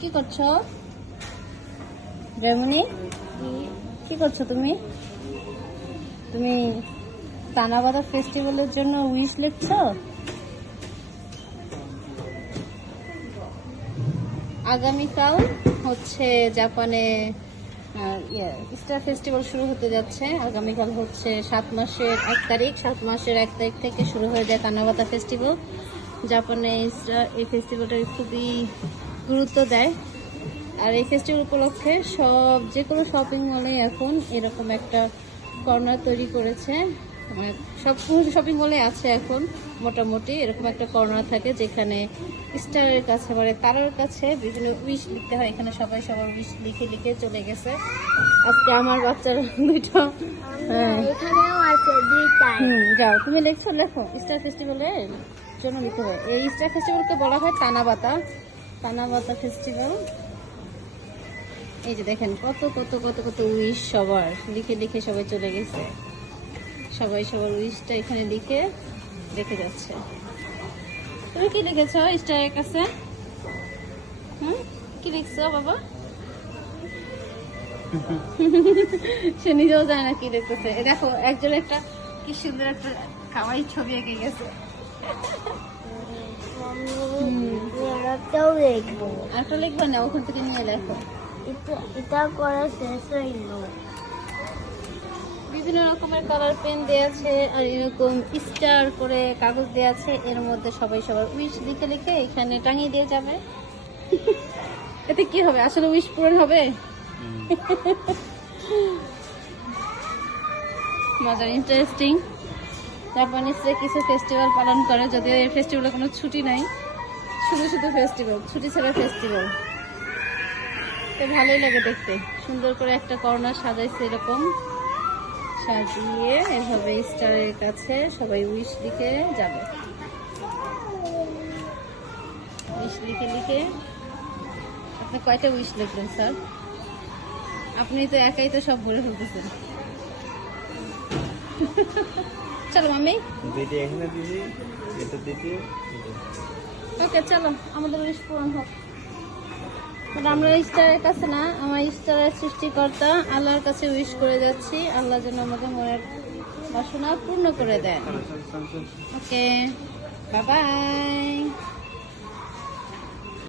কি করছো জয়মনি? কি করছো তুমি? তুমি তানাবাদা ফেস্টিভ্যালের জন্য উইশ লিখছো? আগামীকাল হচ্ছে জাপানে স্টার ফেস্টিভ্যাল শুরু হতে যাচ্ছে। আগামীকাল হচ্ছে 7 মাসের 1 তারিখ। 7 মাসের 1 তারিখ থেকে শুরু হয়ে যায় তানাবাতা ফেস্টিভ্যাল। জাপানে এই ফেস্টিভ্যালটা খুবই গুরুত্ব দেয়। আর এই ফেস্টিভ্যাল উপলক্ষে যে কোনো শপিং মলে এখন এরকম একটা কর্নার তৈরি করেছে। সব শপিং মলে আছে এখন মোটামুটি এরকম একটা কর্নার থাকে যেখানে স্টারের কাছে মানে তারার কাছে বিভিন্ন উইশ লিখতে হয়। এখানে সবাই সবার উইশ লিখে লিখে চলে গেছে। আজকে আমার বাচ্চারা দুটো যাও তুমি লেখো স্টার ফেস্টিভ্যালের জন্য লিখতে হয়। এই স্টার ফেস্টিভ্যালকে বলা হয় তানাবাতা ফেস্টিভ্যাল। এই যে দেখেন কত কত কত কত উইশ সবার লিখে লিখে সবাই চলে গেছে। সবাই সবার উইশটা এখানে লিখে রেখে যাচ্ছে। তুমি কি লিখেছ স্টারের কাছে? কি লিখছো বাবা? সে নিজেও জানে না কি লিখতেছে। দেখো একজন একটা কি সুন্দর একটা কাওয়াই ছবি এঁকে গেছে। আরেকটা লিখবো না, ওখান থেকে নিয়ে লেখো। এটা করা শেষ হইল। বিভিন্ন রকমের কালার পেন দেওয়া আছে আর এরকম স্টার করে কাগজ দেওয়া আছে। এর মধ্যে সবাই সবার উইশ লিখে লিখে এখানে টাঙিয়ে দিয়ে যাবে। এতে কি হবে? আসলে উইশ পূরণ হবে। মজার ইন্টারেস্টিং। জাপানিজরা কিছু ফেস্টিভ্যাল পালন করে, যদিও এই ফেস্টিভ্যালে কোনো ছুটি নাই, শুধু শুধু ফেস্টিভ্যাল, ছুটি ছাড়া ফেস্টিভ্যাল। তো ভালোই লাগে দেখতে। সুন্দর করে একটা কর্নার সাজাইছে, এরকম সাজিয়ে এভাবে স্টারের কাছে সবাই উইশ লিখে যাবে। উইশ লিখে লিখে আপনি কয়টা উইশ লিখবেন স্যার? আপনি তো একাই তো সব বলে ফেলতেছেন। চলো মামি, ওকে চলো আমাদের উইশ পূরণ হোক। আমরা স্টারের কাছে না, আমার স্টারের সৃষ্টিকর্তা আল্লাহর কাছে উইশ করে যাচ্ছি। আল্লাহ যেন আমাদের মনের বাসনা পূর্ণ করে দেন। ওকে, বাই বাই।